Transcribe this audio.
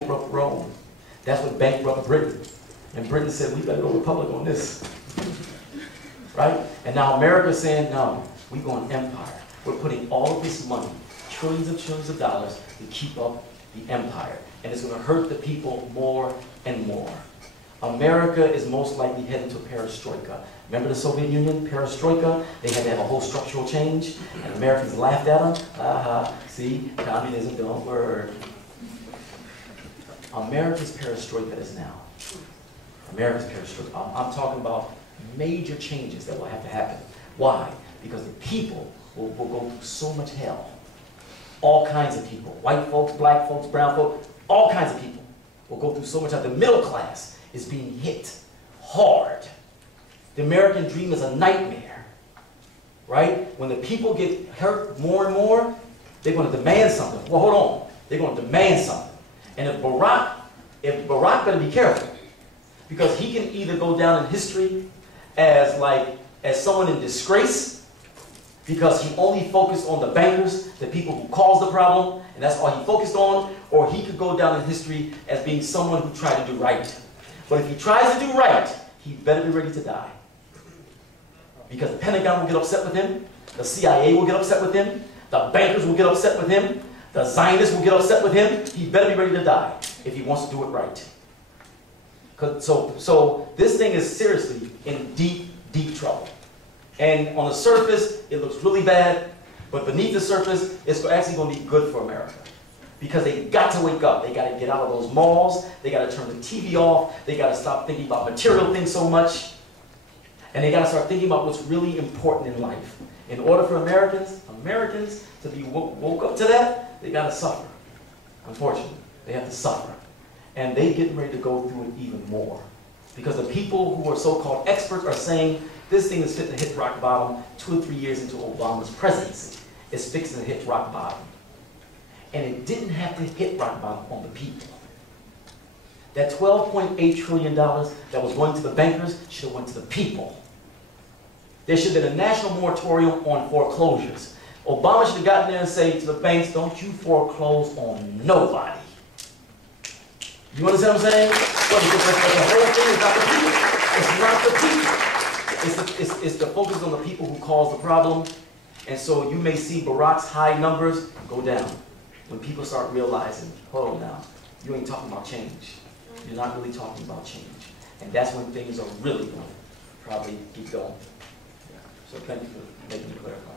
bankrupt Rome. That's what bankrupt Britain. And Britain said, we better go Republic on this. Right? And now America's saying, no, we're going empire. We're putting all of this money, trillions of dollars, to keep up the empire. And it's going to hurt the people more and more. America is most likely heading to perestroika. Remember the Soviet Union, perestroika? They had to have a whole structural change, and Americans laughed at them. Aha, see, communism don't work. America's perestroika is now. America's perestroika. I'm talking about major changes that will have to happen. Why? Because the people will go through so much hell. All kinds of people, white folks, black folks, brown folks, all kinds of people will go through so much hell. The middle class is being hit hard. The American dream is a nightmare, right? When the people get hurt more and more, they're going to demand something. Well, hold on. They're going to demand something. And if Barack better be careful, because he can either go down in history as someone in disgrace, because he only focused on the bankers, the people who caused the problem, and that's all he focused on, or he could go down in history as being someone who tried to do right. But if he tries to do right, he better be ready to die. Because the Pentagon will get upset with him, the CIA will get upset with him, the bankers will get upset with him, the Zionists will get upset with him. He better be ready to die if he wants to do it right. So this thing is seriously in deep, deep trouble. And on the surface, it looks really bad, but beneath the surface, it's actually going to be good for America. Because they got to wake up. They got to get out of those malls. They got to turn the TV off. They got to stop thinking about material things so much. And they got to start thinking about what's really important in life. In order for Americans to be woke up to that, they got to suffer. Unfortunately, they have to suffer. And they getting ready to go through it even more. Because the people who are so-called experts are saying this thing is fitting to hit rock bottom 2 or 3 years into Obama's presidency. It's fixing to hit rock bottom. And it didn't have to hit rock bottom on the people. That $12.8 trillion that was going to the bankers should have went to the people. There should have been a national moratorium on foreclosures. Obama should have gotten there and said to the banks, don't you foreclose on nobody. You understand what I'm saying? Well, because the whole thing is not the people. It's not the people. It's the focus on the people who caused the problem. And so you may see Barack's high numbers go down. When people start realizing, hold on now, you ain't talking about change. You're not really talking about change. And that's when things are really going to probably keep going. So thank you for making me clarify.